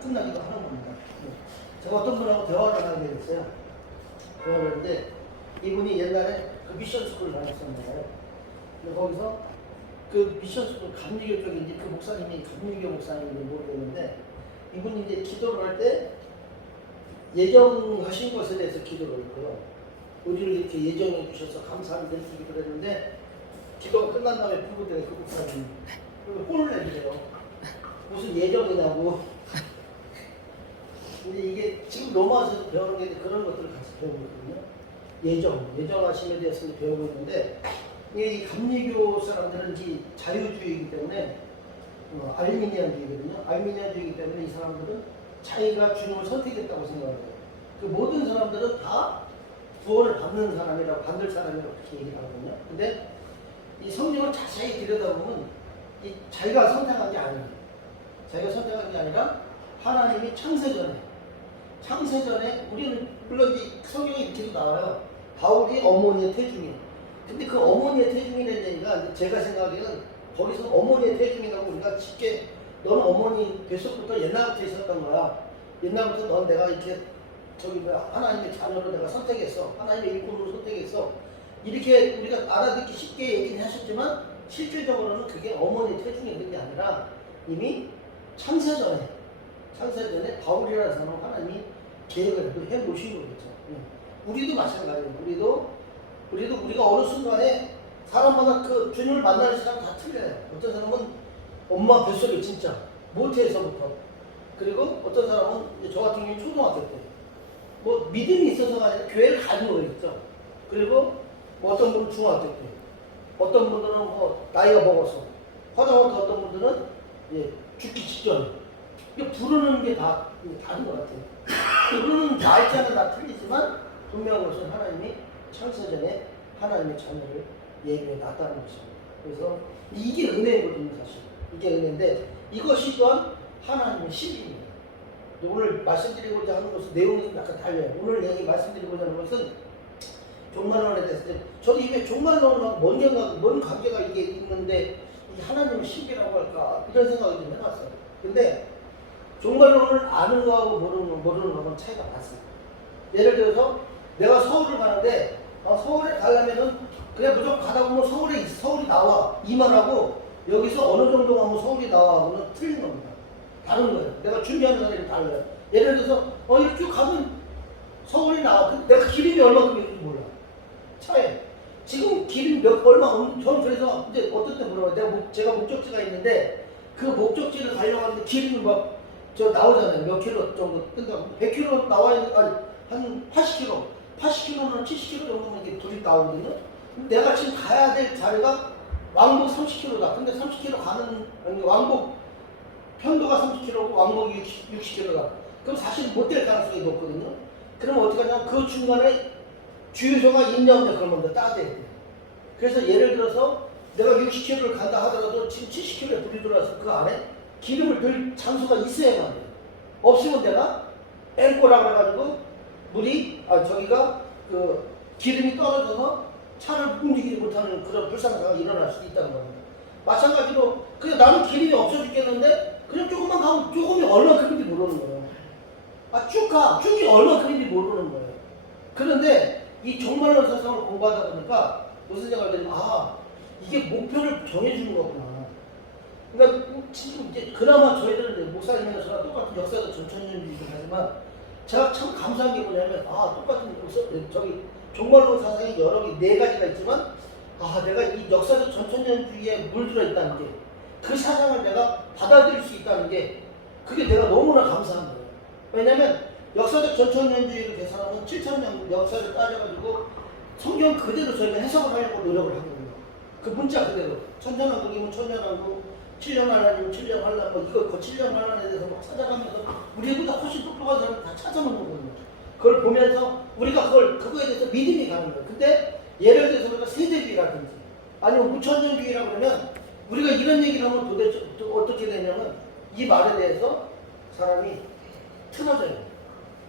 끝나기도 하는 겁니다. 제가 어떤 분하고 대화를 하게 됐어요. 대화를 했는데 이분이 옛날에 그 미션 스쿨을 다녔었는데요. 거기서 그 미션 스쿨 감리교 쪽인지 그 목사님이 감리교 목사님인지 모르겠는데 이분이 이제 기도를 할 때 예정하신 것에 대해서 기도를 했고요. 우리를 이렇게 예정해 주셔서 감사합니다 이렇게 기도를 했는데 기도가 끝난 다음에 부부들의 그 목사님이 혼을 내주세요. 무슨 예정이냐고. 근데 이게 지금 로마서 배우는 게 그런 것들을 같이 배우고 있거든요. 예정하심에 대해서 배우고 있는데 이 감리교 사람들은 이 자유주의이기 때문에 알미니안주의거든요. 알미니안주의이기 때문에 이 사람들은 자기가 주님을 선택했다고 생각해요. 그 모든 사람들은 다 구원을 받는 사람이라고 받을 사람이라고 그렇게 얘기를 하거든요. 근데 이 성경을 자세히 들여다보면 이 자기가 선택한 게 아니에요. 자기가 선택한 게 아니라 하나님이 창세전에 우리는 물론 이 성경에 이렇게도 나와요. 바울이 어머니의 태중이. 근데 그 어머니의 태중이라는 얘기가 제가 생각하기에는 거기서 어머니의 태중이라고 우리가 쉽게 너는 어머니 뱃속부터 옛날부터 있었던 거야. 옛날부터 넌 내가 이렇게 하나님의 자녀로 내가 선택했어. 하나님의 일꾼으로 선택했어. 이렇게 우리가 알아듣기 쉽게 얘기는 하셨지만 실질적으로는 그게 어머니의 태중이 그런 게 아니라 이미 창세전에 바울이라는 사람은 하나님이 계획을 해 놓으신 거겠죠. 우리도 마찬가지예요. 우리가 어느 순간에 사람마다 그 주님을 만나는 시간 다 틀려요. 어떤 사람은 엄마 뱃속에 진짜 모태에서부터, 그리고 어떤 사람은 저 같은 경우는 초등학교 때 뭐 믿음이 있어서가 아니라 교회를 가는 거겠죠. 그리고 뭐 어떤 분은 중학교 때, 어떤 분들은 뭐 나이가 먹어서, 하다못해 어떤 분들은 죽기 직전. 이게 부르는 게 다 다른 것 같아요. 부르는 날짜는 다 틀리지만 분명한 것은 하나님이 창세전에 하나님의 자녀를 예비해 놨다는 것입니다. 그래서 이게 은혜거든요, 사실. 이게 은혜인데 이것이 또한 하나님의 신비입니다. 오늘 말씀드리고자 하는 것은 내용이 좀 약간 달라요. 오늘 얘기 말씀드리고자 하는 것은 종말론에 대해서 저도 이게 종말론하고 뭔 관계가 이게 있는데 이게 하나님의 신비라고 할까 이런 생각을 좀 해봤어요. 근데 종말론을 아는 거하고 모르는 거하고는 차이가 많습니다. 예를 들어서 내가 서울을 가는데 서울에 가려면은 그냥 무조건 가다 보면 서울이 나와 이만 하고 여기서 어느 정도 가면 서울이 나와 하고는 틀린 겁니다. 다른 거예요. 내가 준비하는 사람이 달라요. 예를 들어서 이렇게 가면 서울이 나와. 내가 기름이 얼마큼 있는지 몰라. 차에 지금 기름이 저는 그래서 이제 어떤 때 물어봐요. 제가 목적지가 있는데 그 목적지를 가려고 하는데 기름이 막 나오잖아요. 몇 킬로 정도 뜬다고. 100킬로 나와 있는, 한 80킬로. 80킬로는 70킬로 정도면 이렇게 둘이 나오거든요. 내가 지금 가야 될 자리가 왕복 30킬로다. 근데 30킬로 왕복 편도가 30킬로고 왕복이 60킬로다. 그럼 사실 못 될 가능성이 높거든요. 그러면 어떻게 하냐면 그 중간에 주유소가 있냐 없냐 그걸 먼저 따져야 돼요. 그래서 예를 들어서 내가 60킬로를 간다 하더라도 지금 70킬로에 불이 들어와서 그 안에 기름을 넣을 장소가 있어야만 돼요. 없으면 내가 앵꼬라 그래가지고 저기가 기름이 떨어져서 차를 움직이지 못하는 그런 불상사가 일어날 수도 있다는 겁니다. 마찬가지로 그냥 나는 기름이 없어 죽겠는데 그냥 조금만 가면 조금이 얼마큼인지 모르는 거예요. 쭉이 얼마큼인지 모르는 거예요. 그런데 이 종말론 사상을 공부하다 보니까 무슨 생각을 들으면 이게 목표를 정해주는 거구나. 그러니까 지금 이제 그나마 저희들은 목사님이나 저랑 똑같은 역사적 전천년주의이긴 하지만 제가 참 감사한 게 뭐냐면 똑같은 종말론 사상이 여러 개 4가지가 있지만 내가 이 역사적 전천년주의에 물들어 있다는 게 그 사상을 내가 받아들일 수 있다는 게 그게 내가 너무나 감사한 거예요. 왜냐면 역사적 전천년주의를 계산하면 7,000년 역사를 따져가지고 성경 그대로 저희가 해석을 하려고 노력을 하거든요. 그 문자 그대로 천년왕국이면 천년왕국, 7년 하나님은 7년 환란, 이거 7년 환란에 대해서 막 찾아가면서 우리보다 훨씬 똑똑한 사람을 다 찾아놓는 거거든요. 그걸 보면서 우리가 그거에 대해서 믿음이 가는 거예요. 근데 예를 들어서 우리가 세대주의라든지 아니면 무천년주의라고 그러면 우리가 이런 얘기를 하면 도대체 어떻게 되냐면 이 말에 대해서 사람이 틀어져요.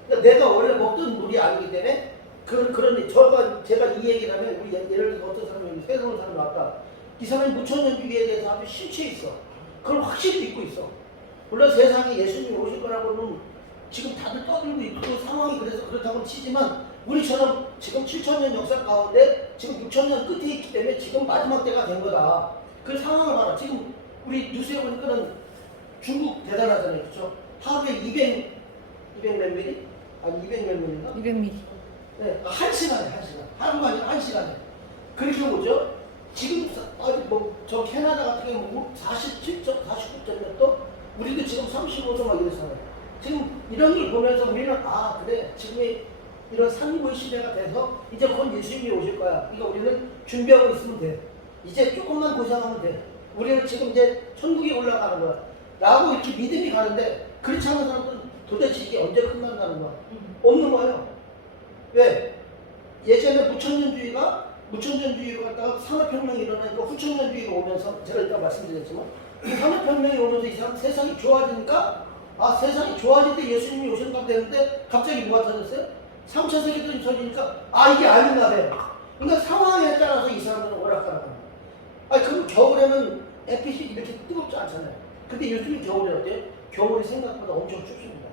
그러니까 내가 원래 먹던 물이 아니기 때문에 제가 이 얘기를 하면 우리 예를 들어서 어떤 사람이 새로운 사람이 왔다. 이 사람이 무천년주의에 대해서 아주 심취해 있어. 그걸 확실히 믿고 있어. 물론 세상에 예수님이 오실 거라고는 지금 다들 떠들고 있고 상황이 그래서 그렇다고 치지만 우리처럼 지금 7,000년 역사 가운데 지금 6,000년 끝에 있기 때문에 지금 마지막 때가 된 거다. 그 상황을 봐라. 지금 우리 뉴스에 보니까는 중국 대단하잖아요. 그렇죠? 하루에 200 몇 미리? 아니 200 몇 미리인가? 200mm. 네, 한 시간에. 하루가 아니라 한 시간에. 그렇게 보죠. 지금 아직 저 캐나다 같은 경우 47점, 49점 또 우리도 지금 35점 막 이랬잖아요. 지금 이런 걸 보면서 우리는 아 그래 지금의 이런 상부의 시대가 돼서 이제 곧 예수님이 오실 거야. 그러니까 우리는 준비하고 있으면 돼. 이제 조금만 고생하면 돼. 우리는 지금 이제 천국에 올라가는 거야. 라고 이렇게 믿음이 가는데 그렇지 않은 사람들은 도대체 이게 언제 끝난다는 거야. 없는 거예요. 왜? 예전에 무천년주의로 갔다가 산업혁명이 일어나니까 후천년주의가 오면서 제가 일단 말씀드렸지만 산업혁명이 오면서 이 세상이 좋아지니까 아 세상이 좋아질 때 예수님이 오신다고 되는데 갑자기 뭐가 터졌어요? 3차 세계대전이 터지니까 아 이게 아닌가 돼. 그러니까 상황에 따라서 이 사람들은 오락가락하는 거예요. 아니 그럼 겨울에는 햇빛이 이렇게 뜨겁지 않잖아요. 근데 요즘은 겨울에 어때요? 겨울이 생각보다 엄청 춥습니다.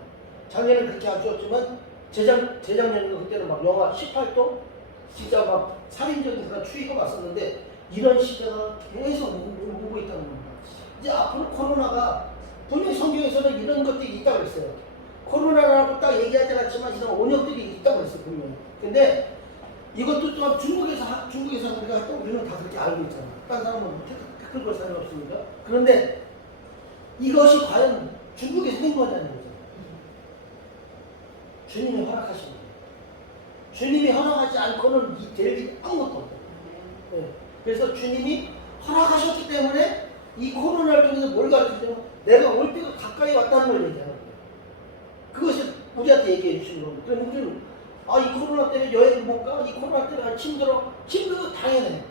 작년에는 그렇게 안 추웠지만 재작년에는 그때는 막 영하 18도? 진짜 막 살인적인 그런 추위가 왔었는데 이런 시대가 계속 오고 있다는 겁니다. 이제 앞으로 코로나가 분명히 성경에서는 이런 것들이 있다고 했어요. 코로나라고 딱 얘기하지 않았지만 이런 원역들이 있다고 했어요. 분명히. 근데 이것도 또한 중국에서 우리가 했던 우리는 다 그렇게 알고 있잖아. 다른 사람은 그런 걸 사람이 없습니까? 그런데 이것이 과연 중국에서 된 거냐는 거죠. 주님이 허락하신 거예요. 주님이 허락하지 않고는 이 될 아무것도 없다. 네. 그래서 주님이 허락하셨기 때문에 이 코로나를 통해서 뭘 가르치냐면 내가 올 때가 가까이 왔다는 걸 얘기하는 거예요. 그것을 우리한테 얘기해 주시는 겁니다. 그럼 우리는 아, 이 코로나 때문에 여행을 못 가? 이 코로나 때문에 힘들어? 힘들어 당연해.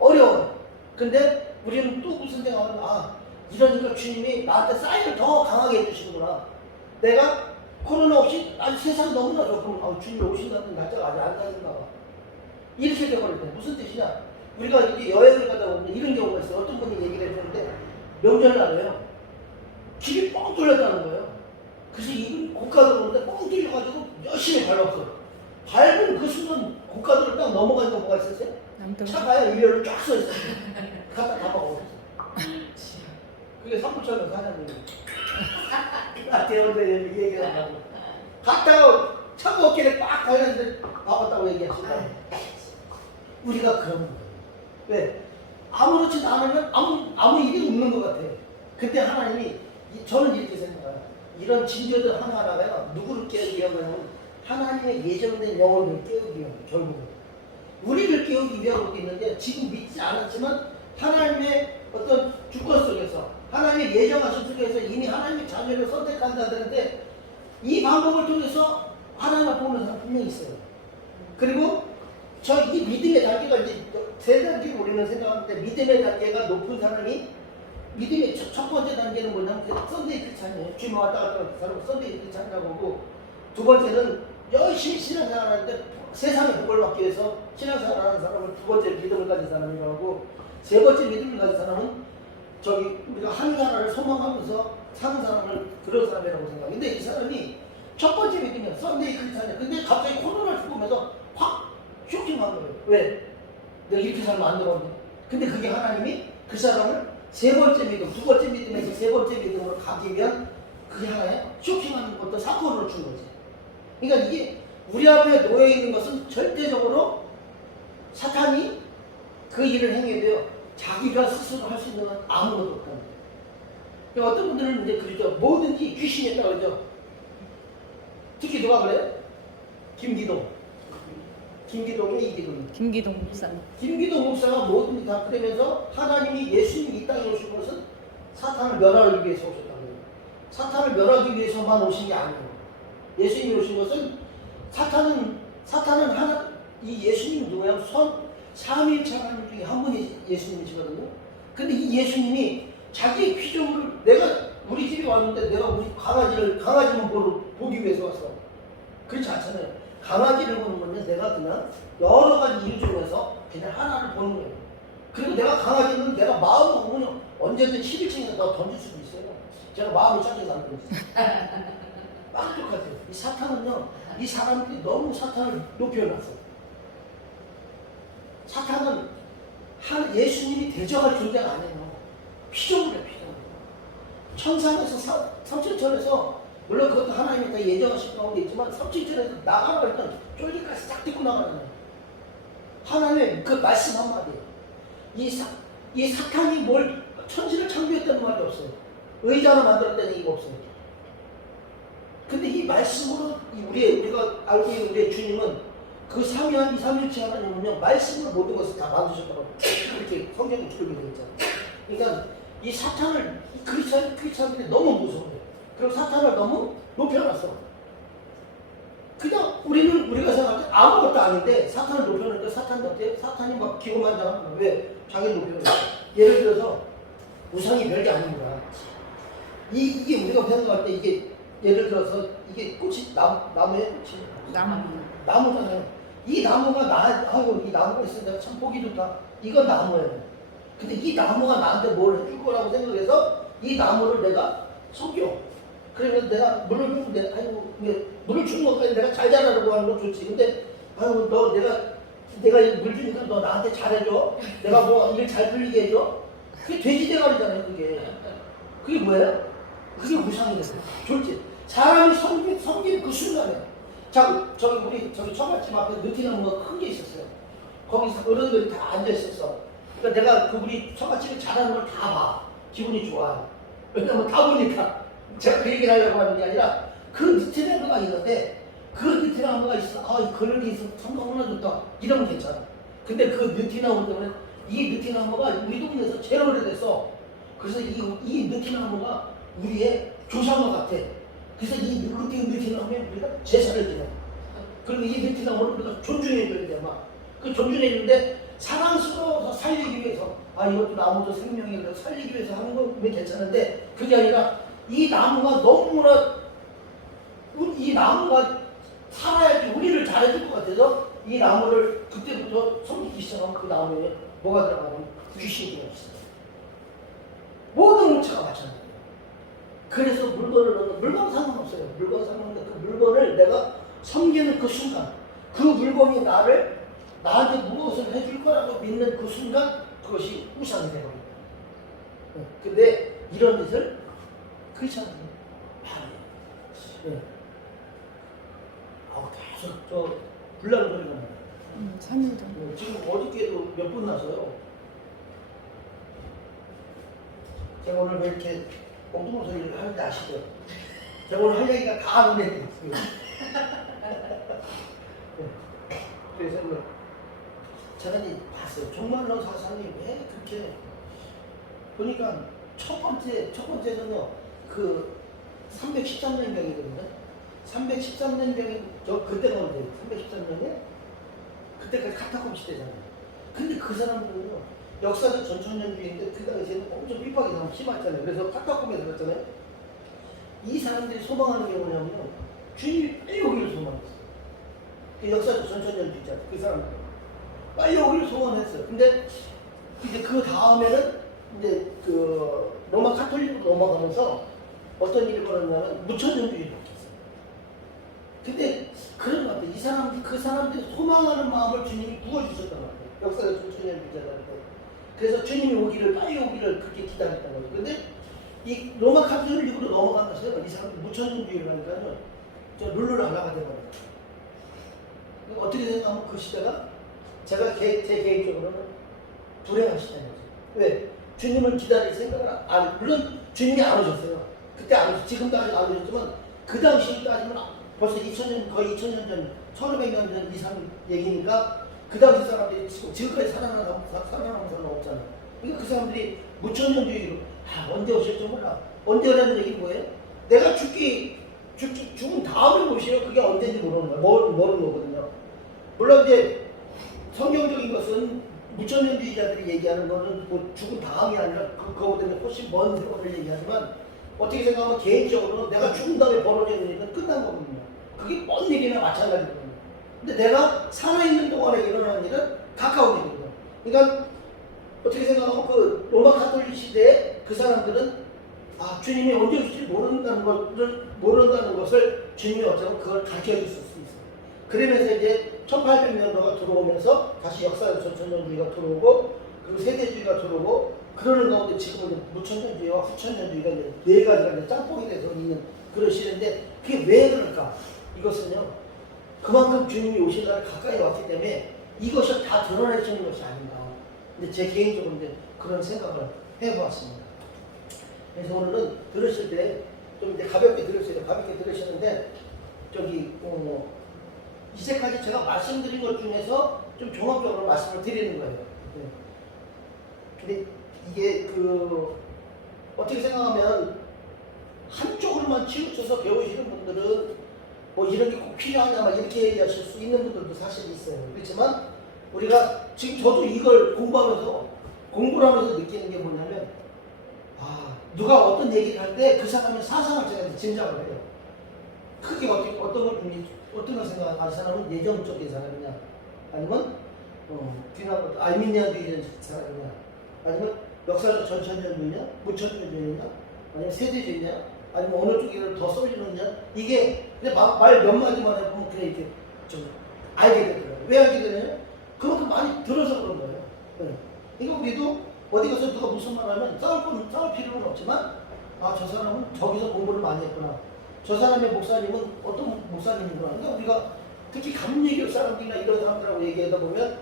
어려워. 근데 우리는 또 무슨 생각을 아, 이러니까 주님이 나한테 사인을 더 강하게 해주시는구나. 내가 코로나 없이 아주 세상이 너무나 좋아. 그럼 아, 주님이 오신다는 날짜가 아직 안 가는가 봐. 이렇게 돼버릴 때 무슨 뜻이냐? 우리가 이렇게 여행을 가다 보면 이런 경우가 있어요. 어떤 분이 얘기를 해주는데 명절날에요. 길이 뻥 뚫렸다는 거예요. 그래서 이분 고가도로 오는데 뻥 뚫려가지고 열심히 밟았어. 밟은 그 순간 고가도를 딱 넘어가니까 뭐가 있었어요? 차가요 일렬로 쫙 서 있었어요. 갖다 다 먹었어요. 그게 삼부천은 사장님이 대원대 얘기를 하고 갔다가 차가 어깨를 빡 가는데 나왔다고 얘기하시더라고요. 우리가 그런 거예요. 왜? 아무렇지도 않으면 아무 일이 없는 것 같아요. 그때 하나님이 저는 이렇게 생각해요. 이런 징조들 하나하나가 누구를 깨우기 위하면 하나님의 예정된 영혼을 깨우기 위한 결국은 우리를 깨우기 위하고 있는데 지금 믿지 않았지만 하나님의 어떤 주권 속에서 하나님의 예정하신 속에서 이미 하나님의 자녀를 선택한다는데 이 방법을 통해서 하나님을 보는 사람 분명히 있어요. 그리고 이 믿음의 단계가 이제 세 단계로 우리는 생각하는데 믿음의 단계가 높은 사람이 믿음의 첫 번째 단계는 뭐냐면 썬데이 크리스찬이에요. 주님 왔다 갔다 하는 사람은 썬데이 크리스찬이라고 하고 두 번째는 열심히 신앙생활 하는데 세상의 복을 받기 위해서 신앙생활 하는 사람을 두 번째 믿음을 가진 사람이라고 하고 세 번째 믿음을 가진 사람은 우리가 한 나라를 소망하면서 사는 사람을 그런 사람이라고 생각해요. 근데 이 사람이 첫 번째 믿음이야. 썬데이 크리스찬이야. 근데 갑자기 코로나를 죽으면서 확 쇼킹한 거예요. 왜? 내가 이렇게 살면 안 되거든요. 근데 그게 하나님이 그 사람을 세 번째 믿음, 두 번째 믿음에서 세 번째 믿음으로 가기 위한 그게 하나의 쇼킹한 어떤 사건으로 준 거지. 그러니까 이게 우리 앞에 놓여 있는 것은 절대적으로 사탄이 그 일을 행하게 되어 자기가 스스로 할 수 있는 건 아무것도 없다는 거예요. 그러니까 어떤 분들은 이제 그러죠. 뭐든지 귀신이 있다고 그러죠. 특히 누가 그래요? 김기동의 이기동. 김기동 목사. 김기동 목사가 뭐든지 다 그러면서 하나님이 예수님이 이 땅에 오신 것은 사탄을 멸하기 위해서 오셨다는 거예요. 사탄을 멸하기 위해서만 오신 게 아니에요. 예수님이 오신 것은 사탄은 이 예수님 누구야? 삼위일체 하나님 중에 한 분이 예수님이시거든요. 근데 이 예수님이 자기의 피조물을 우리 집에 왔는데 내가 우리 강아지만 보기 위해서 왔어. 그렇지 않잖아요. 강아지를 보는 건데 내가 그냥 여러 가지 이유 중에서 그냥 하나를 보는 거예요. 그리고 내가 강아지는 내가 마음을 먹으면 언제든 11층에 더 던질 수도 있어요. 제가 마음을 착해서 안 던져요. 막 똑같아요. 이 사탄은요, 이 사람들이 너무 사탄을 높여놨어. 사탄은 예수님이 대적할 존재가 아니에요. 피조물이에요, 피조물. 천상에서 삼층천에서 물론 그것도 하나님이 다 예정하신 가운데 있지만 삼층천에서 나가라 할 쫄기까지 싹 딛고 나가잖아요. 하나님의 그 말씀 한마디예요. 이 사탄이 뭘 천지를 창조했다는 말이 없어요. 의자를 만들었다는 얘기가 없어요. 근데 이 말씀으로 우리가 알고 있는 우리의 주님은 그 삼위한 이삼일체 하나님은요 말씀으로 모든 것을 다 만드셨다고 그렇게 성경에 기록이 되어 있잖아요. 그러니까 이 사탄을 크리스찬들이 너무 무서워요. 그리고 사탄을 너무 높여놨어. 그냥 우리가 생각할 때 아무것도 아닌데 사탄을 높여놓으니까 사탄이 어때요? 사탄이 막 기고만장하는 거야. 왜? 자기를 높여놓으니까. 예를 들어서 우상이 별게 아니구나. 이게 우리가 생각할 때 이게 예를 들어서 이게 꽃이 나무에 꽃이 나무잖아요. 이 나무가 이 나무가 있으니까 참 보기 좋다. 이건 나무예요. 근데 이 나무가 나한테 뭘 해줄 거라고 생각해서 이 나무를 내가 속여. 그러면 내가 물을 주는데 물을 주는 것까지 내가 잘 자라려고 하는 건 좋지. 근데 내가 물 주니까 너 나한테 잘해줘. 내가 뭐 일 잘 풀리게 해줘. 그게 돼지 대가리잖아요. 그게 뭐예요? 그게 우상이 됐어요. 좋지. 사람이 섬긴 그 순간에 우리 처갓집 앞에 느티나무가 큰 게 있었어요. 거기서 어른들이 다 앉아 있었어. 그러니까 내가 우리 처갓집이 잘하는 걸 다 봐. 기분이 좋아. 왜냐면 다 보니까 제가 그 얘기를 하려고 하는 게 아니라 그 느티나무가 있는데 그 느티나무가 있어. 그런 있어. 참 너무나 좋다. 이러면 괜찮아. 근데 그 느티나무 때문에 이 느티나무가 우리 동네에서 제일 오래됐어. 그래서 이 느티나무가 우리의 조상과 같아. 그래서 이 느티나무에 우리가 제사를 지내. 그리고 이 느티나무를 우리가 존중해줘야 돼. 그 존중해주는데 사랑스러워서 살리기 위해서 이것도 나무도 생명이라서 살리기 위해서 하는 거면 괜찮은데 그게 아니라 이 나무가 너무나 이 나무가 살아야지 우리를 잘해줄 것 같아서 이 나무를 그때부터 섬기기 시작하면 그 나무에 뭐가 들어가면 귀신이 들어있어요. 모든 물체가 마찬가지예요. 그래서 물건을 넣는 물건 상관없어요. 물건 상관없는데 그 물건을 내가 섬기는 그 순간 그 물건이 나한테 무엇을 해줄 거라고 믿는 그 순간 그것이 우상이 되거든요. 근데 이런 짓을 크리스찬들이 해요. 계속 불나는 소리가 나요. 3일 전. 지금 어저께도 몇 분 나서요. 제가 오늘 왜 이렇게 엉뚱한 소리를 하는지 아시죠? 제가 오늘 할 얘기가 다 눈에 띄었어요. 그래서 제가 이제 봤어요. 정말로 사사님 왜 그렇게 보니까 첫 번째는요 그 313년경이거든요. 313년경이 그때가 언제예요? 313년에 그때까지 카타콤 시대잖아요. 근데 그 사람들은요 역사적 전천년주의인데 그 당시에는 엄청 핍박이 너무 심했잖아요. 그래서 카타콤에 들었잖아요. 이 사람들이 소망하는 게 뭐냐면 주님이 빨리 오기를 소망했어요. 그 역사적 전천년주의잖아요. 그 사람들 빨리 오기를 소원했어요. 근데 이제 그 다음에는 이제 그 로마 카톨릭으로 넘어가면서 어떤 일이 벌어졌냐면 무천년주의를 바뀌었어요. 근데 그런 것 같아요. 그 사람들이 소망하는 마음을 주님이 부어주셨던 것 같아요. 역사적 전천년주의자들한테. 그래서 주님이 빨리 오기를 그렇게 기다렸던 거죠. 근데 이 로마 카톨릭으로 넘어가면서 이 사람들이 무천년주의를 하니까요. 룰루랄라가 돼버려요. 어떻게 생각하면 그 시대가 제가 제 개인적으로는 불행한 시대인 거죠. 왜? 주님을 기다릴 생각을 물론 주님이 안 오셨어요. 그때 안 오셨어요. 지금도 아직 안 오셨지만 그 당시를 따지면 벌써 2000년, 거의 2000년 전, 1500년 전 이상 얘기니까 그 당시 사람들이 지금까지 살아남은 사람은 없잖아요. 그러니까 그 사람들이 무천년주의로 언제 오실지 몰라. 언제 오라는 얘기는 뭐예요? 내가 죽은 다음에 오시려 그게 언제인지 모르는 거야. 모르는 거거든요. 물론 이제 성경적인 것은 무천년주의자들이 얘기하는 거는 뭐 죽은 다음이 아니라 그거보다 훨씬 먼 세월을 얘기하지만 어떻게 생각하면 개인적으로 내가 죽은 다음에 벌어지는 일은 끝난 거거든요. 그게 먼 얘기나 마찬가지거든요. 근데 내가 살아있는 동안에 일어나는 일은 가까운 일이거든요. 그러니까 어떻게 생각하면 그 로마 가톨릭 시대에 그 사람들은 주님이 언제 오실지 모른다는 것을 주님이 어쩌면 그걸 가르쳐 줄 수 있어요. 그러면서 이제 1800년도가 들어오면서 다시 역사적 전천년주의가 들어오고 그리고 세대주의가 들어오고 그러는 가운데 지금은 무천년주의와 후천년주의가 네 가지가 이제 짬뽕이 돼서 있는 그런 시대인데 그게 왜 그럴까? 이것은요 그만큼 주님이 오신 날을 가까이 왔기 때문에 이것을 다 드러내시는 것이 아닌가. 근데 제 개인적으로 이제 그런 생각을 해보았습니다. 그래서 오늘은 들으실 때 좀 이제 가볍게 들으세요. 가볍게 들으시는데 이제까지 제가 말씀드린 것 중에서 좀 종합적으로 말씀을 드리는 거예요. 근데 이게 어떻게 생각하면 한쪽으로만 치우쳐서 배우시는 분들은 뭐 이런 게 꼭 필요하냐 막 이렇게 얘기하실 수 있는 분들도 사실 있어요. 그렇지만 우리가 지금 저도 이걸 공부를 하면서 느끼는 게 뭐냐면 누가 어떤 얘기를 할 때 그 사람의 사상을 제가 짐작을 해요. 크게 어떤 걸 생각하는 사람은 예정적인 사람이냐 아니면 알미니아주의적인 사람이냐 아니면 역사적 전천년주의냐 무천년주의냐 아니면 세대주의냐 아니면 어느 쪽에 더 쏠리느냐 이게 말 몇 마디만 해보면 그래 이렇게 좀 알게 되더라고요. 왜 알게 되냐면 그만큼 많이 들어서 그런 거예요. 그러니까 우리도 어디 가서 누가 무슨 말 하면 싸울 필요는 없지만 저 사람은 저기서 공부를 많이 했구나. 저 사람의 목사님은 어떤 목사님이구나. 그러니까 우리가 특히 감리교 사람들이나 이런 사람들하고 얘기하다 보면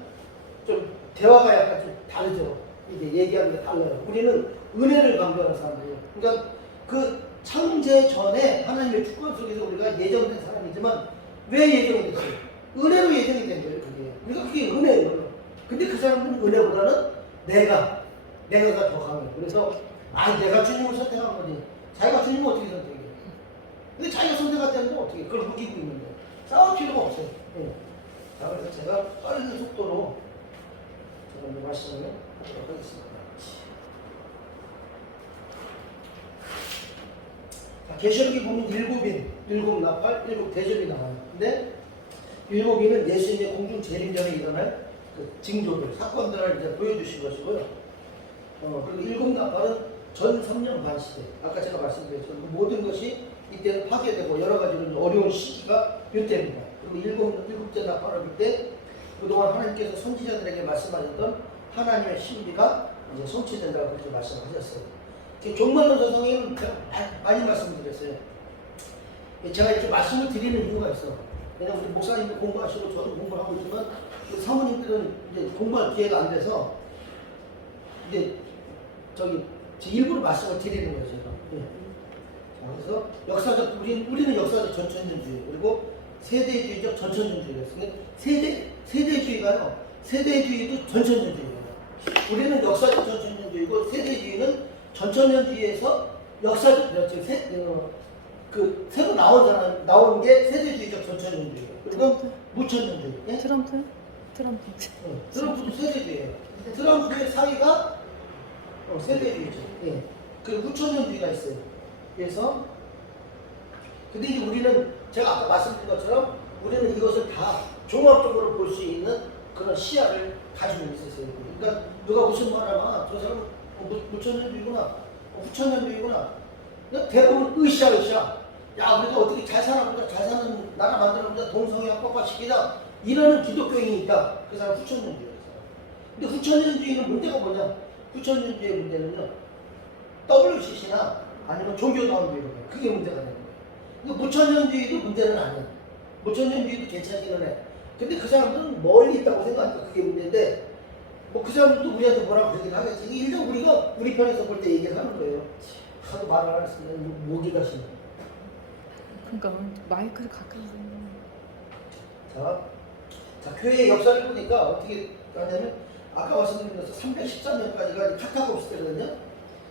좀 대화가 약간 좀 다르죠. 이게 얘기하는 게 달라요. 우리는 은혜를 강조하는 사람들이에요. 그러니까 그 창제 전에 하나님의 주권 속에서 우리가 예정된 사람이지만 왜 예정이 됐어요? 은혜로 예정이 된 거예요. 그게 은혜예요. 근데 그 사람들은 은혜보다는 내가 더 강해요. 그래서 내가 주님을 선택한 거지. 자기가 주님을 어떻게 선택해? 근데 자기가 선택했다는데 어떻게 그걸 우기고 있는데 싸울 필요가 없어요. 자, 그래서 제가 빠른 속도로 제가 말씀을 하도록 하겠습니다. 계시록에 보면 일곱 나팔, 일곱 대접이 나와요. 근데 일곱이는 예수님의 공중 재림 전에 일어날 그 징조들, 사건들을 이제 보여주신 것이고요. 그리고 일곱 나팔은 전 3년 반 시대. 아까 제가 말씀드렸지만 그 모든 것이 이때는 파괴되고 여러 가지로 어려운 시기가 이때입니다. 그리고 일곱째 나팔을 불 때 그동안 하나님께서 선지자들에게 말씀하셨던 하나님의 신비가 이제 성취된다고 그렇게 말씀하셨어요. 종말론 서성에는 많이 말씀드렸어요. 제가 이렇게 말씀을 드리는 이유가 있어. 왜냐면 우리 목사님도 공부하시고 저도 공부하고 있지만 사모님들은 이제 공부할 기회가 안 돼서 이제 일부러 말씀을 드리는 거예요, 제가. 그래서 우리는 역사적 전천년주의 그리고 세대주의적 전천년주의가 있어요. 세대주의가요. 세대주의도 전천년주의예요. 우리는 역사적 전천년주의고 세대주의는 전천년주의에서 역사적 새로 나오는 게 세대주의적 전천년주의예요. 그리고 무천년주의. 예? 트럼프도 세대주의예요. 트럼프의 사위가 세대주의죠. 예. 그리고 무천년주의가 있어요. 그래서 근데 이제 우리는 제가 아까 말씀드린 것처럼 우리는 이것을 다 종합적으로 볼 수 있는 그런 시야를 가지고 있었어요. 그러니까 누가 무슨 말하면 저 사람은 무천년주의구나, 후천년주의구나. 대부분 으쌰. 야, 우리가 어떻게 잘 사는 나라 만들어보자, 동성애 합법화시키자 이러는 기독교인이 있다. 그 사람 후천년주의였어요. 근데 후천년주의는 문제가 뭐냐? 후천년주의의 문제는요, WCC나 아니면 종교다원주의로 해요. 그게 문제가 되는 거예요. 근데 무천년주의도 문제는 아니에요. 무천년주의도 괜찮기는 해. 근데 그 사람들은 멀리 있다고 생각하니까 그게 문제인데, 그 사람들도 우리한테 뭐라고 그러긴 하겠지. 일단 우리가 우리 편에서 볼 때 얘기를 하는 거예요. 하도 말을 안 했으면 목이 가시네. 그러니까 마이크를 가까이 자, 교회의 역사를 보니까 어떻게 하냐면 아까 말씀드린 것처럼 313년까지가 카타콤 시대거든요.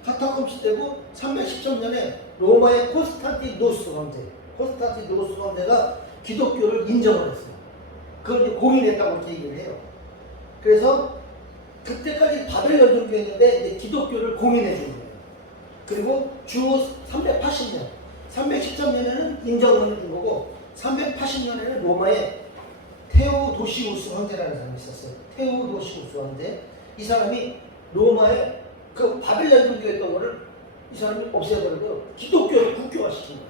카타콤 시대고 313년에 로마의 콘스탄티노스 황제가 기독교를 인정을 했어요. 그걸 이제 공인했다고 이렇게 얘기를 해요. 그래서 그때까지 바벨 연동교였는데 이제 기독교를 공인해 준 거예요. 그리고 주 313년에는 인정을 해준 거고 380년에는 로마의 테오도시우스 황제라는 사람이 있었어요. 테오도시우스 황제. 이 사람이 로마의 그 바벨론 종교였던 거를 이 사람이 없애버리고 기독교를 국교화시킨 거예요.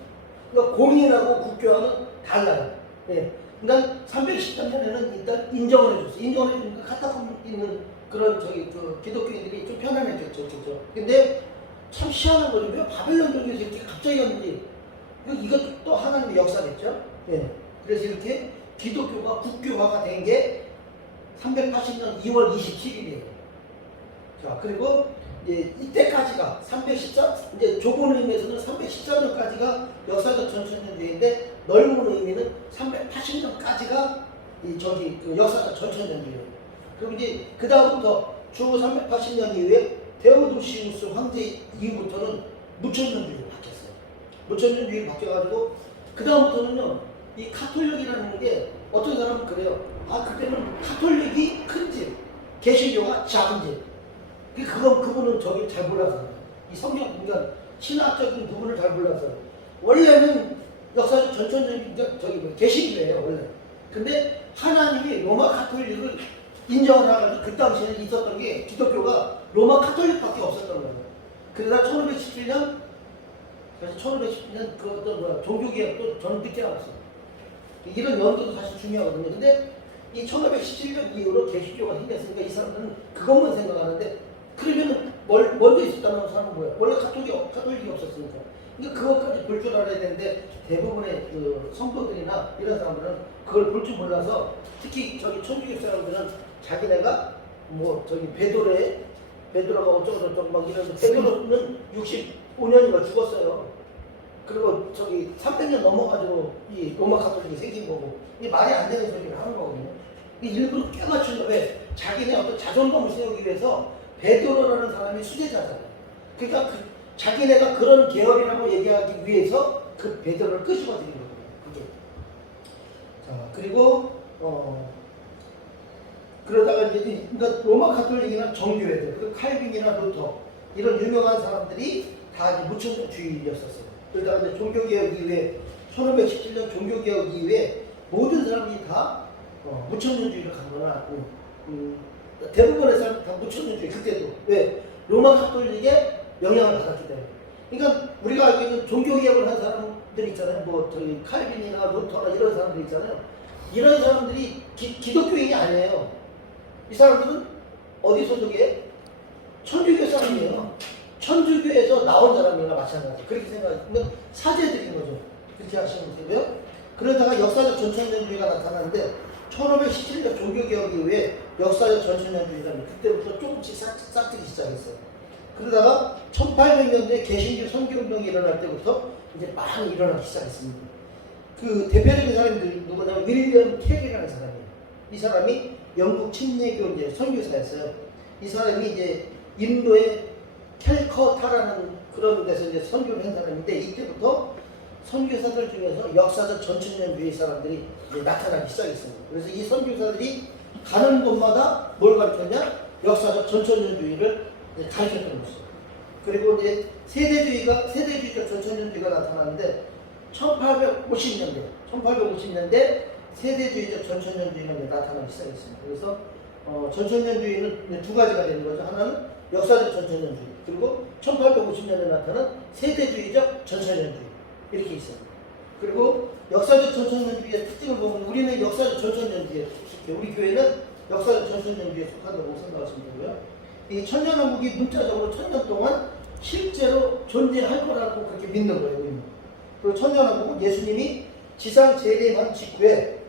그러니까 공인하고 국교화는 달라요. 예. 그러니까 313년에는 일단 인정을 해줬어요. 인정을 해주니까 카타콤 있는 그런 그 기독교인들이 좀 편안했겠죠. 그렇죠? 근데 참 희한한 거죠. 왜 바벨론 종교에서 이렇게 갑자기 왔는지. 이것도 또 하나님의 역사겠죠. 예. 그래서 이렇게 기독교가 국교화가 된 게 380년 2월 27일이에요. 자, 그리고 이때까지가 314, 이제 좁은 의미에서는 314년까지가 역사적 전천년주의인데 넓은 의미는 380년까지가 그 역사적 전천년주의예요. 그럼 이제 그 다음부터 주 380년 이후에 데오도시우스 황제 이후부터는 무천년주의로 바뀌었어요. 무천년주의로 바뀌어가지고 그 다음부터는요, 이 카톨릭이라는 게 어떤 사람은 그래요. 아, 그때는 카톨릭이 큰 집, 개신교가 작은 집. 그분은 저기 잘 몰라서 이 성경 그러니까 신학적인 부분을 잘 몰라서 원래는 역사적 전천적인 저기 개신교예요 원래. 근데 하나님이 로마 카톨릭을 인정을 하고 그 당시에 있었던 게 기독교가 로마 카톨릭밖에 없었던 거예요. 그러다 1517년 사실 1517년 그 어떤 뭐야 종교개혁도 저는 늦게 알았어요. 이런 연도도 사실 중요하거든요. 근데 이 1517년 이후로 개신교가 생겼으니까 이 사람들은 그것만 생각하는데 그러면은 먼저 있었다는 사람은 뭐야? 원래 카톨릭이 없었으니까. 그러니까 그것까지 볼 줄 알아야 되는데 대부분의 그 성도들이나 이런 사람들은 그걸 볼 줄 몰라서 특히 저기 천주교 사람들은 자기네가 뭐 저기 베드로가 어쩌고저쩌고 막 이러는데 베드로는 65년인가 죽었어요. 그리고 저기 300년 넘어가지고 이 로마 카톨릭이 생긴 거고 이게 말이 안 되는 소리를 하는 거거든요. 일부러 껴맞춘 거 왜? 자기네 어떤 자존감을 세우기 위해서 베드로라는 사람이 수제자잖아요. 그러니까 자기네가 그런 계열이라고 얘기하기 위해서 그 베드로를 끄집어 들인 거거든요. 그게. 자, 그리고 그러다가 이제 그러니까 로마 카톨릭이나 정교회들, 그 칼빈이나 루터 이런 유명한 사람들이 다 이제 무천주의였었어요. 그러다가 이제 종교개혁 이후에 1517년 종교개혁 이후에 모든 사람들이 다 무천년주의를 가거나 대부분의 사람 다 무천년주의 그때도 왜 로마 카톨릭에 영향을 받았기 때문에. 그러니까 우리가 알고 있는 종교개혁을 한 사람들 있잖아요. 뭐 저기 칼빈이나 루터나 이런 사람들 있잖아요. 이런 사람들이 기독교인이 아니에요. 이 사람들은 어디 소속이에요? 천주교 사람이에요. 천주교에서 나온 사람이나 마찬가지. 그렇게 생각하면 사제들인 거죠. 그렇게 하시면 되고요. 그러다가 역사적 전천년주의가 나타나는데 1517년 종교개혁 이후에 역사적 전천년주의가 그때부터 조금씩 싹트기 시작했어요. 그러다가 1800년대 개신교 선교운동이 일어날 때부터 이제 많이 일어나기 시작했습니다. 그 대표적인 사람들이 누구냐면 윌리엄 켈이라는 사람이에요. 이 사람이 영국 침례교 이제 선교사였어요. 이 사람이 이제 인도의 캘커타라는 그런 데서 이제 선교를 한 사람인데 이때부터 선교사들 중에서 역사적 전천년주의 사람들이 이제 나타나기 시작했습니다. 그래서 이 선교사들이 가는 곳마다 뭘 가르쳤냐? 역사적 전천년주의를 가르쳤던 것이죠. 그리고 이제 세대주의적 전천년주의가 나타나는데 1850년대 세대주의적 전천년주의가 나타나기 시작했습니다. 그래서 전천년주의는 두 가지가 되는 거죠. 하나는 역사적 전천년주의, 그리고 1850년에 나타난 세대주의적 전천년주의 이렇게 있어요. 그리고 역사적 전천년주의의 특징을 보면 우리는 역사적 전천년주의에 속해요. 우리 교회는 역사적 전천년주의에 속한다고 생각하시면 되고요. 이 천년왕국이 문자적으로 1000년 동안 실제로 존재할 거라고 그렇게 믿는 거예요. 우리는. 그리고 천년왕국은 예수님이 지상 재림한 직후에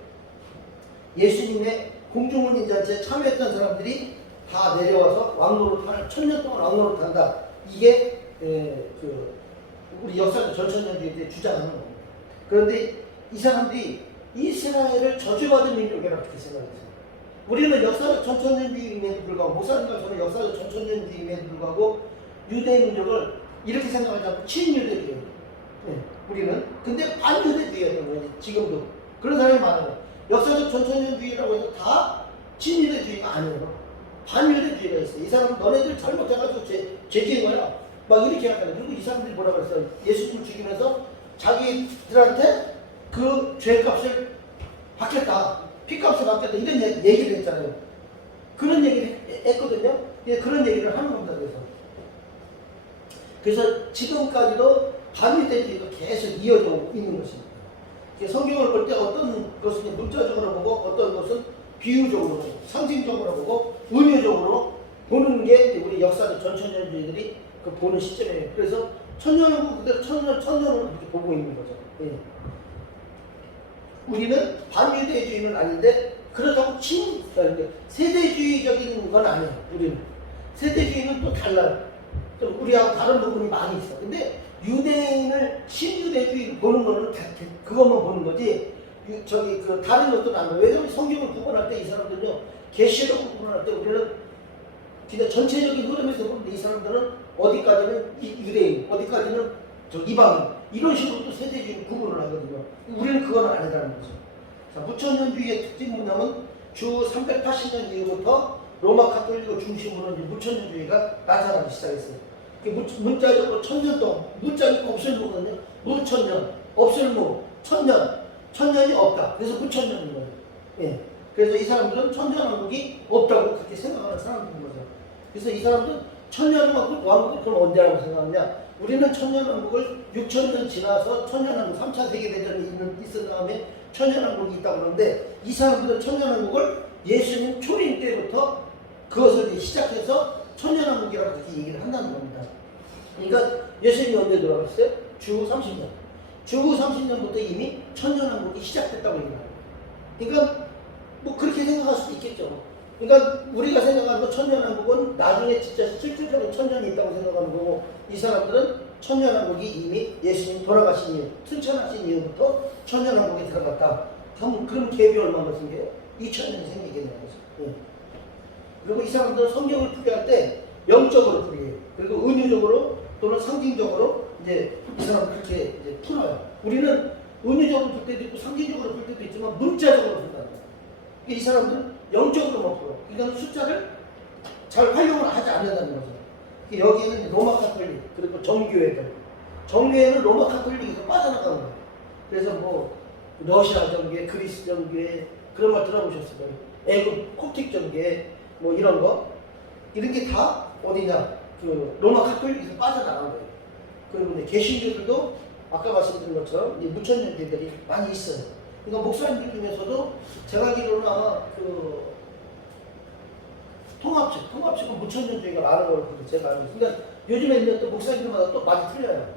예수님의 공중훈련잔치에 참여했던 사람들이 다 내려와서 왕노릇을 1000년 동안 왕노릇을 한다. 이게 우리 역사적 전천년주의에 주장하는 겁니다. 그런데 이 사람들이 이스라엘을 저주받은 민족이라고 그렇게 생각했어요. 우리는 역사적 전천년주의임에도 불구하고 목사님과 저는 역사적 전천년주의임에도 불구하고 유대 민족을 이렇게 생각하지 않고 친유대주의. 네, 우리는 근데 반유대주의였던 거예요. 지금도 그런 사람이 많아요. 역사적 전천년주의라고 해서 다 친유대주의가 아니에요. 반유대주의가 있어요. 이 사람은 너네들 잘못해가지고 죄지은 거야. 막 이렇게 하잖아요. 그리고 이 사람들이 뭐라고 했어요? 예수님을 죽이면서 자기들한테 그 죄값을 받겠다. 피값을 받겠다. 이런 얘기를 했잖아요. 그런 얘기를 했거든요. 예, 그런 얘기를 하는 겁니다. 그래서 지금까지도 반유대주의가 계속 이어져 있는 것입니다. 성경을 볼 때 어떤 것은 문자적으로 보고 어떤 것은 비유적으로 보고 상징적으로 보고 은유적으로 보는 게 우리 역사적 전천년주의들이 그 보는 시점이에요. 그래서 천년왕국 그대로 천년을 이렇게 보고 있는 거죠. 예. 우리는 반유대주의는 아닌데 그렇다고 세대주의적인 건 아니에요. 우리는 세대주의는 또 달라요. 좀 우리하고 다른 부분이 많이 있어. 근데 유대인을 신유대주의 보는 거는 그것만 보는 거지. 그 다른 것들은 안 봐. 왜냐면 성경을 구분할 때 이 사람들은요, 계시록을 구분할 때 우리는 그냥 전체적인 흐름에서 보는데 이 사람들은 어디까지는 유대인, 어디까지는 이방인 이런 식으로 또 세대주의 구분을 하거든요. 우리는 그건 아니라는 거죠. 자, 무천년주의의 특징 뭐냐면 주 380년 이후부터 로마 카톨릭을 중심으로 이제 무천년주의가 나타나기 시작했어요. 문자적으로 천년 동안 문자니까 없을무거든요. 무천년, 없을무, 천년이 없다. 그래서 무천년인 거예요. 예. 그래서 이 사람들은 천년왕국이 없다고 그렇게 생각하는 사람들인 거죠. 그래서 이 사람들은 천년왕국을 그럼 언제 라고 생각하느냐? 우리는 천년왕국을 6천년 지나서 천년왕국 3차 세계대전이 있은 다음에 천년왕국이 있다고 그러는데 이 사람들은 천년왕국을 예수님 초림 때부터 그것을 이제 시작해서 천년왕국이라고 그렇게 얘기를 한다는 겁니다. 그러니까 예수님이 언제 돌아갔어요? 주 30년. 주 30년부터 이미 천년왕국이 시작됐다고 얘기합니다. 그러니까 뭐 그렇게 생각할 수도 있겠죠. 그러니까 우리가 생각하는 천년왕국은 나중에 진짜 실질적으로 천년이 있다고 생각하는 거고 이 사람들은 천년왕국이 이미 예수님 돌아가신 이후, 승천하신 이후부터 천년왕국에 들어갔다. 그럼 갭이 얼마나 생겨요? 2000년이 생기겠네요. 예. 그리고 이 사람들은 성경을 풀이할 때 영적으로 풀이해요. 그리고 은유적으로 또는 상징적으로 이제 이 사람은 그렇게 이제 풀어요. 우리는 은유적으로 풀 때도 있고 상징적으로 풀 때도 있지만 문자적으로 풀다. 이 사람들은 영적으로만 풀어. 그러니까 숫자를 잘 활용을 하지 않는다는 거죠. 여기에는 로마 카톨릭 그리고 정교회들. 정교회는 로마 카톨릭에서 빠져나가는 거예요. 그래서 뭐 러시아 정교회, 그리스 정교회 그런 말 들어보셨을 거예요. 애국 콥틱 정교회 뭐 이런 거 이런 게 다 어디냐 그 로마 카톨릭에서 빠져나간 거예요. 그리고 이제 개신교들도 아까 말씀드린 것처럼 무천년주의들이 많이 있어요. 그러니까 목사님들 중에서도 제가 알기로는 아마 그 통합식은 무천년주의가 많은 걸로 제가 알고 있어요. 그러니까 요즘에 있는 또 목사님들마다 또 많이 틀려요.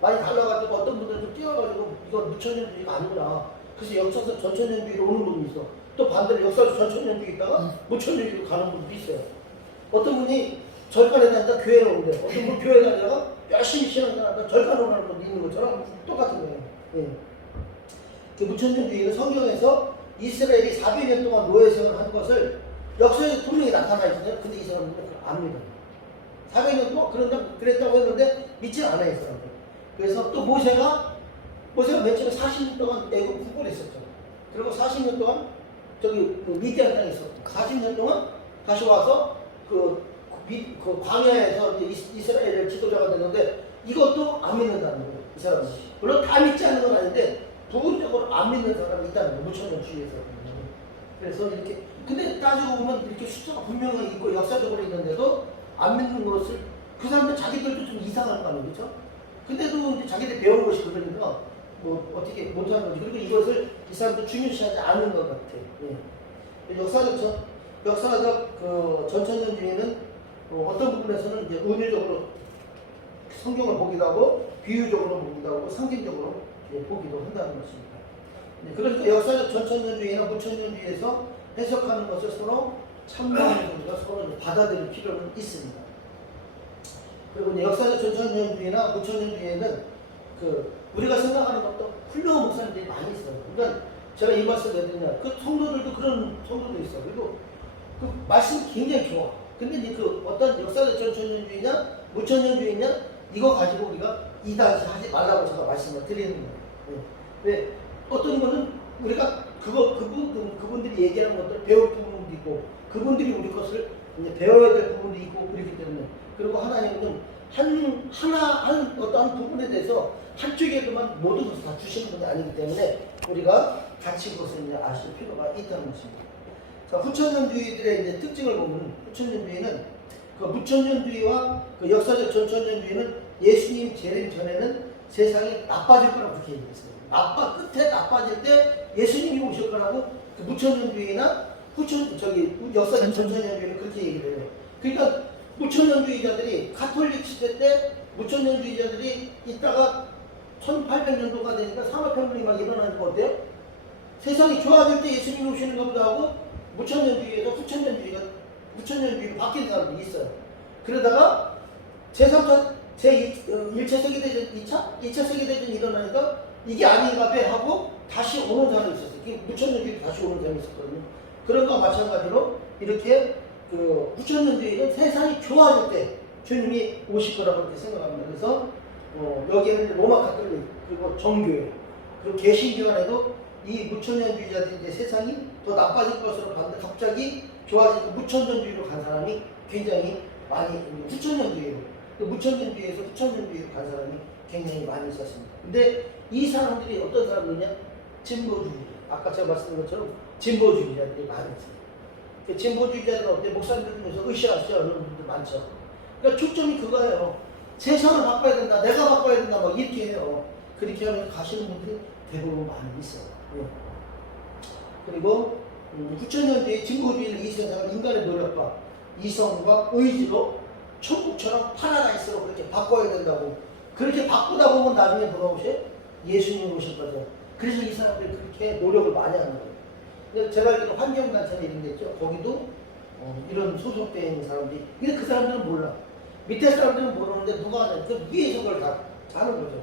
많이 달라가지고 어떤 분들은 좀 뛰어가지고 이건 무천년주의가 아니구나. 그래서 역사적 전천년주의로 오는 분이 있어. 또 반대로 역사적 전천년주의 있다가 무천년주의로 가는 분도 있어요. 어떤 분이 절간에 다니다 교회에 오는데 어떤 분 교회에 다니다가 열심히 신앙생활하다가 절간으로 가는 분도 있는 것처럼 똑같은 거예요. 예. 그 무천년주의는 성경에서 이스라엘이 400년 동안 노예생활을 한 것을 역사에서 분명히 나타나 있잖아요. 근데 이 사람들은 그걸 안 믿어요. 400년 동안 그랬다고 했는데 믿지 않아요, 이 사람들. 그래서 또 모세가 맨 처음에 40년 동안 애국 국군에 있었죠. 그리고 40년 동안 저기 그 미디안 땅에 있었고 40년 동안 다시 와서 그 광야에서 이스라엘의 지도자가 됐는데 이것도 안 믿는다는 거예요. 이 사람은. 물론 다 믿지 않는 건 아닌데 부분적으로 안 믿는 사람이 있다는 거예요. 무천년주의에서. 그래서 이렇게 근데 따지고 보면 이렇게 숫자가 분명히 있고 역사적으로 있는데도 안 믿는 것을 그 사람들 자기들도 좀 이상한 거 아니에요, 그렇죠? 근데도 이제 자기들 배운 것이 그러니까 뭐 어떻게 못하는 거지. 그리고 이것을 이 사람들 중요시하지 않는 것 같아요. 예. 역사적 그 전천년주의는 어떤 부분에서는 이제 은유적으로 성경을 보기도 하고 비유적으로 보기도 하고 상징적으로 보기도 한다는 것입니다. 네, 그러니까 역사적 전천년주의나 무천년주의에서 해석하는 것을 서로 참고하는 우리가 서로 받아들일 필요는 있습니다. 그리고 이제 역사적 전천년주의나 무천년주의에는 그 우리가 생각하는 것도 훌륭한 목사님들이 많이 있어요. 그러니까 제가 이 말씀을 왜 드리냐, 그 성도들도 그런 성도도 있어요. 그리고 그 말씀이 굉장히 좋아. 근데 이제 그 어떤 역사적 전천년주의냐 무천년주의냐 이거 가지고 우리가 이다지 하지 말라고 제가 말씀을 드리는 거예요. 왜 어떤 거는 우리가 그분들이 얘기하는 것들 배울 부분도 있고 그분들이 우리 것을 이제 배워야 될 부분도 있고 그렇기 때문에 그리고 하나님은 한 어떤 부분에 대해서 한쪽에도만 모든 것을 다 주시는 분이 아니기 때문에 우리가 같이 그것을 이제 아실 필요가 있다는 것입니다. 자, 후천년주의들의 이제 특징을 보면 후천년주의는 그 무천년주의와 그 역사적 전천년주의는 예수님 재림 전에는 세상이 나빠질 거라고 그렇게 얘기했어요. 끝에 나빠질 때 예수님이 오실 거라고 그 무천년주의나 역사적 전천년주의는 그렇게 얘기를 해요. 그러니까 무천년주의자들이 가톨릭 시대 때 무천년주의자들이 있다가 1800년도가 되니까 산업혁명이 막 일어나는 거 어때요? 세상이 좋아질 때 예수님이 오시는 것보다 하고 무천년주의에서 후천년주의로 바뀐 사람들이 있어요. 그러다가 제1차 세계대전, 2차 세계대전이 일어나니까 이게 아닌가 봐 하고 다시 오는 사람이 있었어요. 무천년주의로 다시 오는 사람이 있었거든요. 그런 거와 마찬가지로 이렇게 그 후천년주의는 세상이 좋아질 때 주님이 오실 거라고 그렇게 생각합니다. 그래서 여기에는 로마 가톨릭 그리고 정교회 그리고 개신교안에도 이 무천년주의자들이 이제 세상이 더 나빠질 것으로 봤는데 갑자기 좋아지고 무천년주의로 간 사람이 굉장히 많이 후천년주의로 무천년주의에서 후천년주의로 간 사람이 굉장히 많이 있었습니다. 근데 이 사람들이 어떤 사람들이냐? 진보주의. 아까 제가 말씀드린 것처럼 진보주의자들이 많이 있어요. 그 진보주의자들은 어때? 목사님들 중에서 으쌰으쌰 하는 분들 많죠. 그러니까 초점이 그거예요. 세상을 바꿔야 된다. 내가 바꿔야 된다. 막 이렇게 해요. 그렇게 하면 가시는 분들이 대부분 많이 있어요. 그리고 후천년주의 진보주의는 이 세상을 인간의 노력과 이성과 의지로 천국처럼 파라다이스로 그렇게 바꿔야 된다고. 그렇게 바꾸다 보면 나중에 뭐가 오셔요? 예수님이 오실 거죠. 그래서 이 사람들이 그렇게 노력을 많이 하는 거예요. 근데 제가 알기로 환경단체는 이런 데 있죠. 거기도 이런 소속되어 있는 사람들이. 근데 그 사람들은 몰라. 밑에 사람들은 모르는데 누가 하냐. 그 위에서 그걸 다 하는 거죠.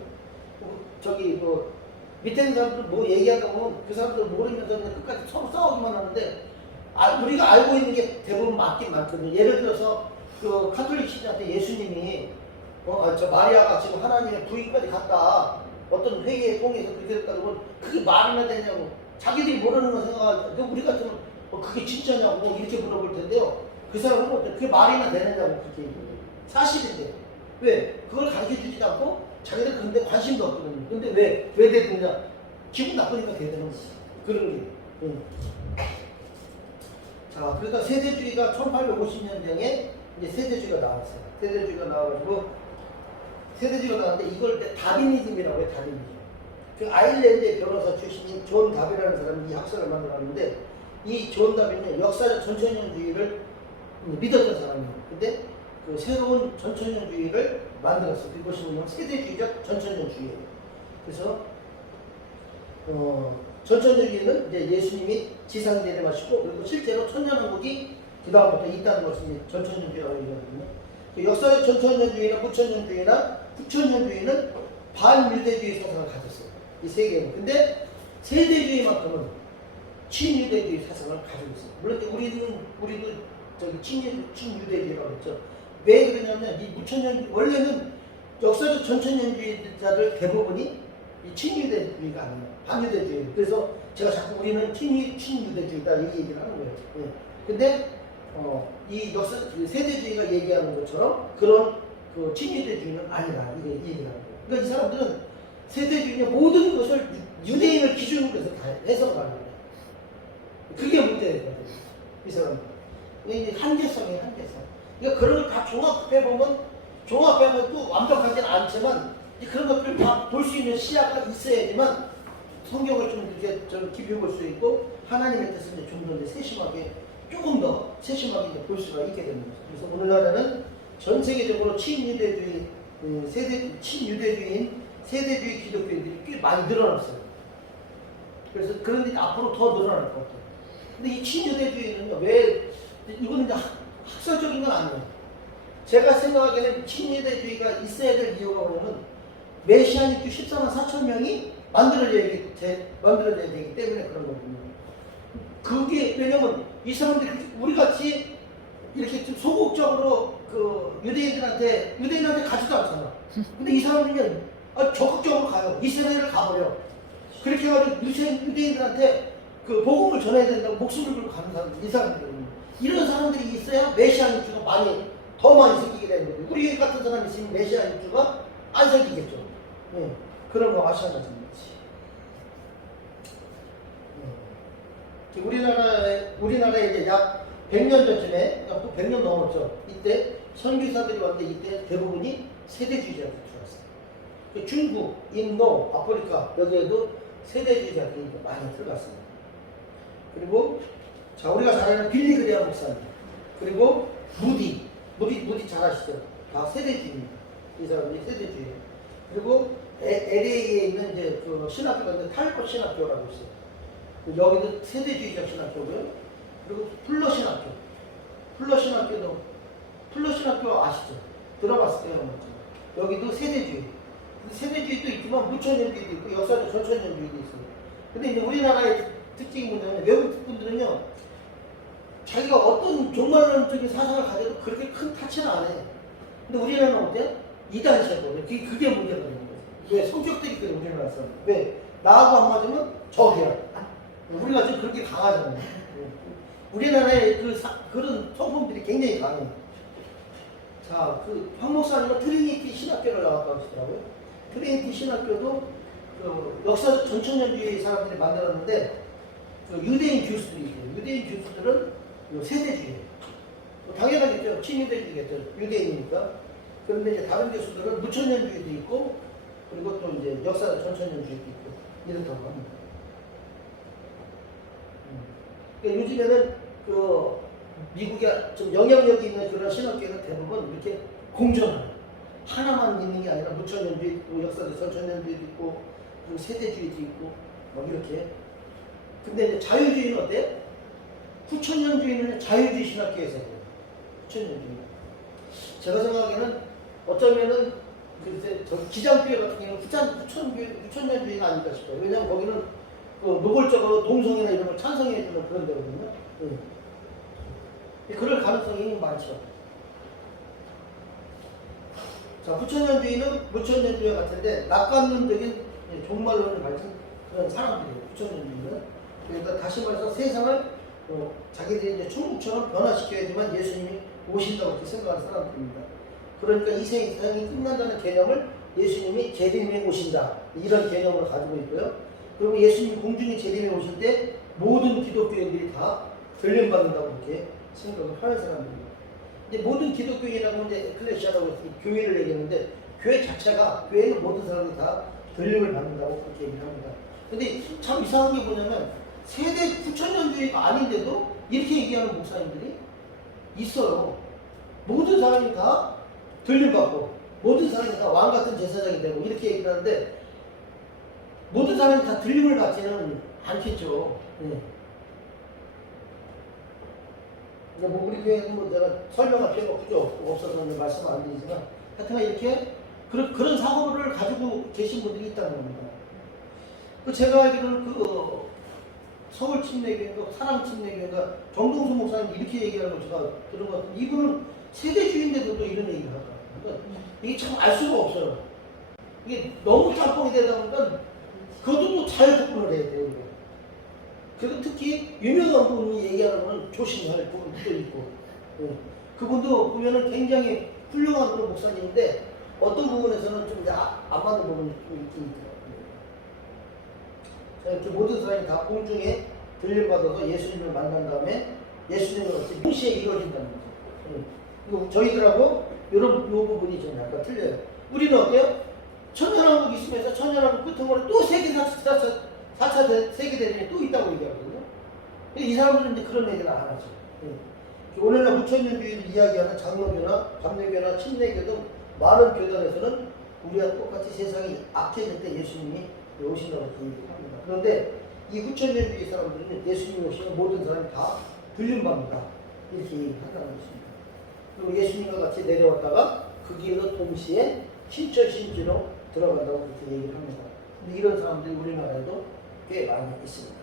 밑에 있는 사람들은 뭐 얘기하다 보면 그 사람들은 모르면서 그냥 끝까지 서로 싸우기만 하는데 우리가 알고 있는 게 대부분 맞긴 많거든요. 예를 들어서 그 카톨릭 신자한테 예수님이 저 마리아가 지금 하나님의 부인까지 갔다 어떤 회의에 통해서 그렇게 됐다 그러면 그게 말이나 되냐고 자기들이 모르는 거 생각하는데 우리 같으면 그게 진짜냐고 이렇게 물어볼 텐데요. 그 사람은 어때? 그게 말이나 되느냐고 그렇게 얘기해요. 사실인데 왜? 그걸 가르쳐주지 않고 자기들 그런데 관심도 없거든요. 근데 왜 되느냐? 기분 나쁘니까 되는 거지. 그런 게. 자, 그러니까 세대주의가 1850년경에 이제 세대주의가 나왔어요. 세대주의가 나와가지고 세대주의가 나왔는데 이걸 다비니즘이라고 해요. 다비니즘. 그 아일랜드의 변호사 출신인 존 다비라는 사람이 이 학설을 만들었는데 이 존 다비는 역사적 전천년주의를 믿었던 사람이에요. 근데 그 새로운 전천년주의를 만들었어요. 그것이 세대주의적 전천년주의예요. 그래서 전천년주의는 이제 예수님이 지상 내려가시고 그리고 실제로 천년왕국이 그 다음부터 있다는 것을 전천년주의라고 얘기하거든요. 그 역사적 전천년주의나 후천년주의나 후천년주의는 반유대주의 사상을 가졌어요. 이 세 개는. 근데 세대주의만큼은 친유대주의 사상을 가지고 있어요. 물론 우리도 친유대주의라고 했죠. 왜 그러냐면 이 무천년 원래는 역사적 전천년주의자들 대부분이 이 친유대주의가 아니에요. 반유대주의. 그래서 제가 자꾸 우리는 친유대주의다 이 얘기를 하는 거예요. 네. 근데 이 역사 세대주의가 얘기하는 것처럼 그런 그 친유대주의는 아니라 이게 얘기를 하는 거예요. 그러니까 이 사람들은 세대주의의 모든 것을 유대인을 기준으로 해서 다 해석을 하는 거예요. 그게 문제거든요. 이 사람들. 이게 한계성이에요, 한계성. 그러니까 그런 걸 다 종합해봐도 완벽하진 않지만 그런 것들을 다 볼 수 있는 시야가 있어야지만 성경을 좀 이렇게 좀 깊이 볼 수 있고 하나님의 뜻을 좀 더 세심하게 조금 더 세심하게 볼 수가 있게 되는 거죠. 그래서 오늘날에는 전 세계적으로 친유대주의 친유대주의인 세대주의 기독교인들이 꽤 많이 늘어났어요. 그래서 그런데 앞으로 더 늘어날 것 같아요. 근데 이 친유대주의는요, 왜 이거는 이제 학설적인 건 아니에요. 제가 생각하기에는 친유대주의가 있어야 될 이유가 뭐냐면 메시아닉 주 14만 4천 명이 만들어져야 되기 때문에 그런 거거든요. 그게 왜냐면 이 사람들이 우리 같이 이렇게 좀 소극적으로 그 유대인한테 가지도 않잖아. 근데 이 사람들은 적극적으로 가요. 이스라엘을 가버려. 그렇게 해가지고 유대인들한테 그 복음을 전해야 된다고 목숨을 걸고 가는 사람들, 이 사람들은. 이런 사람들이 있어야 메시아 육주가 더 많이 생기게 되는 거예요. 우리 같은 사람이 있으면 메시아 육주가 안 생기겠죠. 네. 그런 거 아셔야 되는 거지. 우리나라에 이제 약 100년 전쯤에, 약 100년 넘었죠. 이때 선교사들이 왔는데 이때 대부분이 세대주의자들이 들어왔어요. 그 중국, 인도, 아프리카 여기에도 세대주의자들이 많이 들어갔습니다. 그리고 자 우리가 잘 아는 빌리 그레이엄 목사님, 그리고 무디 잘 아시죠? 다 세대주의입니다. 이 사람들이 세대주의. 그리고 LA에 있는 이제 그 신학교가 있는데 탈것 신학교라고 있어요. 여기도 세대주의적 신학교고요. 그리고 플러 신학교 아시죠? 들어봤을 때요. 여기도 세대주의. 세대주의도 있지만 무천년주의도 있고 역사적 전천년주의도 있어요. 근데 이제 우리나라의 특징이 뭐냐면 외국 분들은요, 자기가 어떤 종말론적인 사상을 가져도 그렇게 큰 타치는 안 해. 근데 우리나라는 어때요? 이단시하거든요. 그게 문제가 되는 거예요. 왜? 성격들이 그래, 우리나라 사람. 왜? 나하고 안 맞으면 적이야. 우리가 좀 그렇게 강하잖아요. 우리나라의 그런 성품들이 굉장히 강해요. 자, 황 목사님은 트리니티 신학교를 나왔다고 하시더라고요. 트리니티 신학교도 그 역사적 전천년주의 사람들이 만들었는데, 그 유대인 교수들이 있어요. 유대인 교수들은 세대주의예요. 당연하겠죠. 친유대주의겠죠. 유대인이니까. 그런데 이제 다른 교수들은 무천년주의도 있고, 그리고 또 이제 역사적 전천년주의도 있고, 이렇다고 합니다. 그러니까 요즘에는 그 미국에 좀 영향력이 있는 그런 신학교는 대부분 이렇게 공존하는, 하나만 있는 게 아니라 무천년주의 있고 역사적 전천년주의도 있고 그리고 세대주의도 있고 뭐 이렇게. 근데 이제 자유주의는 어때요? 후천년주의는 자유주의 신학교에서 해요. 후천년주의. 제가 생각하기에는 어쩌면은 글쎄 저 기장교회 같은 경우는 후천년주의가 아닐까 싶어요. 왜냐하면 거기는 그 노골적으로 동성애나 이런 걸 찬성해주는 그런 데거든요. 그럴 가능성이 많죠. 자, 후천년주의는 무천년주의와 같은데 낙관론적인 종말론을 가진 그런 사람들이에요. 후천년주의는. 그러니까 다시 말해서 세상을 자기들이 이제 천국처럼 변화시켜야지만 예수님이 오신다고 그렇게 생각하는 사람들입니다. 그러니까 이 세상이 끝난다는 개념을 예수님이 재림에 오신다, 이런 개념으로 가지고 있고요. 그리고 예수님이 공중에 재림에 오실 때 모든 기독교인들이 다 들림받는다고 그렇게 생각을 하는 사람들입니다. 이제 모든 기독교인이라고 하면 이제 에클레시아라고 해서 교회를 얘기하는데, 교회 자체가, 교회는 모든 사람이 다 들림을 받는다고 그렇게 얘기를 합니다. 근데 참 이상한 게 뭐냐면 세대 후천년주의가 아닌데도 이렇게 얘기하는 목사님들이 있어요. 모든 사람이 다 들림받고 모든 사람이 다 왕같은 제사장이 되고 이렇게 얘기를 하는데, 모든 사람이 다 들림을 받지는 않겠죠. 네. 뭐 우리 교회는 뭐 제가 설명할 필요가 없어서 말씀 안 드리지만, 하여튼 이렇게 그런 사고를 가지고 계신 분들이 있다는 겁니다. 제가 알기로는 서울 침례교회인가 사랑 침례교회인가 정동수 목사님 이렇게 얘기하는 걸 제가 들은 것 같은데, 이분은 세대주의인데도 또 이런 얘기를 하더라고요. 그러니까 이게 참 알 수가 없어요. 이게 너무 짬뽕이 되다 보니까 그것도 또 잘 접근을 해야 돼요. 그리고 특히 유명한 분이 얘기하는 거는 조심할 부분도 있고, 그분도 보면은 굉장히 훌륭한 그런 목사님인데 어떤 부분에서는 좀 안 맞는 부분이 좀 있긴 있더라고요. 이렇게 모든 사람이 다 공중에 들림받아서 예수님을 만난 다음에 예수님을 어떻게 동시에 이루어진다는 거죠. 그리고 저희들하고 이런 요 부분이 좀 약간 틀려요. 우리는 어때요? 천년왕국 있으면서 천년왕국 끝머리 또 세계 4차 세계대전이 또 있다고 얘기하거든요. 이 사람들은 이제 그런 얘기를 안 하죠. 오늘날 무천년주의를 이야기하는 장로교나 감리교나 침례교 등 많은 교단에서는 우리와 똑같이 세상이 악해질 때 예수님이 오신다고 얘기합니다. 그런데 이 후천년주의 사람들은 예수님이 오시면 모든 사람이 다 들림받는다, 이렇게 얘기한다는 것입니다. 그리고 예수님과 같이 내려왔다가 그 길로 동시에 신처신지로 들어간다고 그렇게 얘기를 합니다. 근데 이런 사람들이 우리나라에도 꽤 많이 있습니다.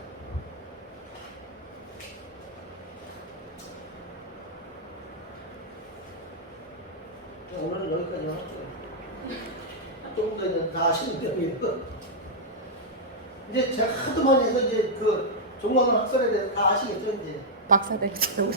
오늘은 여기까지 하죠. 조금 더 이제 다 아시는 대로 이제 제가 하도 많이 해서 이제 그 종강론 학설에 대해서 다 아시겠죠, 이제. 박사 되겠어요, 우리.